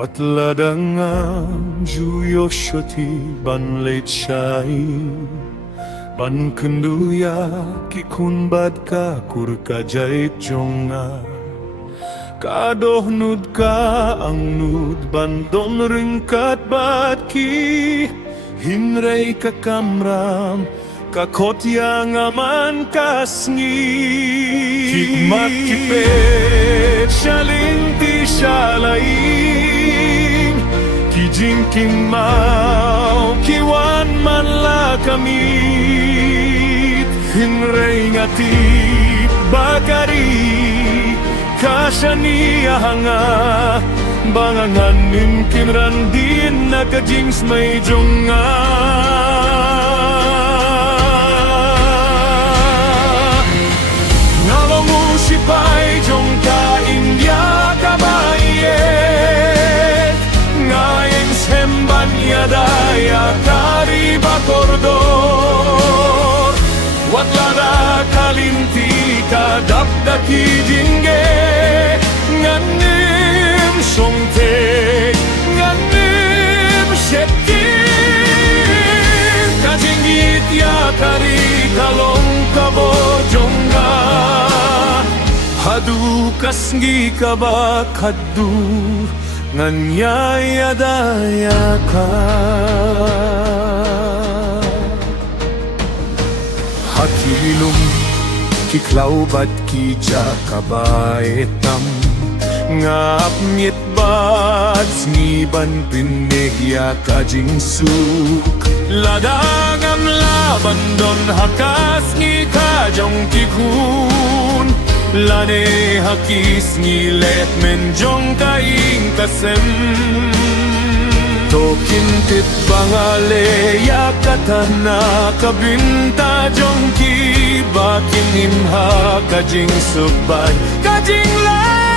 Wat ladangam juyoshoti ban late shai ban kunduya kikun bad ka kurka jait jonga kadoh nud ka ang nud bandon ringkat bad ki hinrei ka kamram kakot yang aman kasngi hikmat kipet shaling ti shalain kijingking mau kiwan man la kamit hinrei ngati bakari kasani hanga bangangan mungkin randin nakajings may jonga Sipay jong ka India kabayet ngayeng semban ya daya kari bakordor watlara kalinti kadapdaki jingge nganim songte nganim shetim kajingit ya kari kalong kabojongga hadu kasngi kaba kaddu nganyaya daya ka hakilum kiklaw bat kija kabaetam ngap ngit bat sngiban pinegya kajingsuk ladagam laban don hakas ngi kajong kikun Lane hakis ngilet menjong kaing kasem Tokintit bangale yakatana kabinta jong ki bakin imha kajing subay kajing la